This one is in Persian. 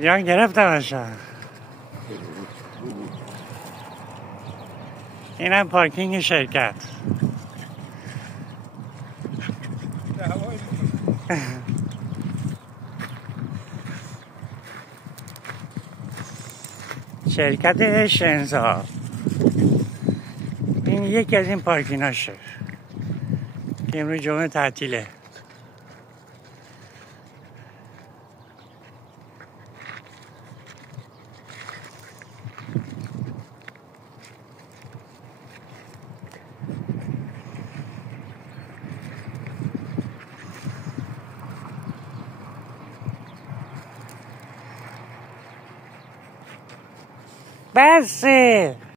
یا گرفتمشا. اینم پارکینگ شرکت. شرکت شنزا. این یکی از این پارکینگاشه که امروز جمعه تعطیله. بسه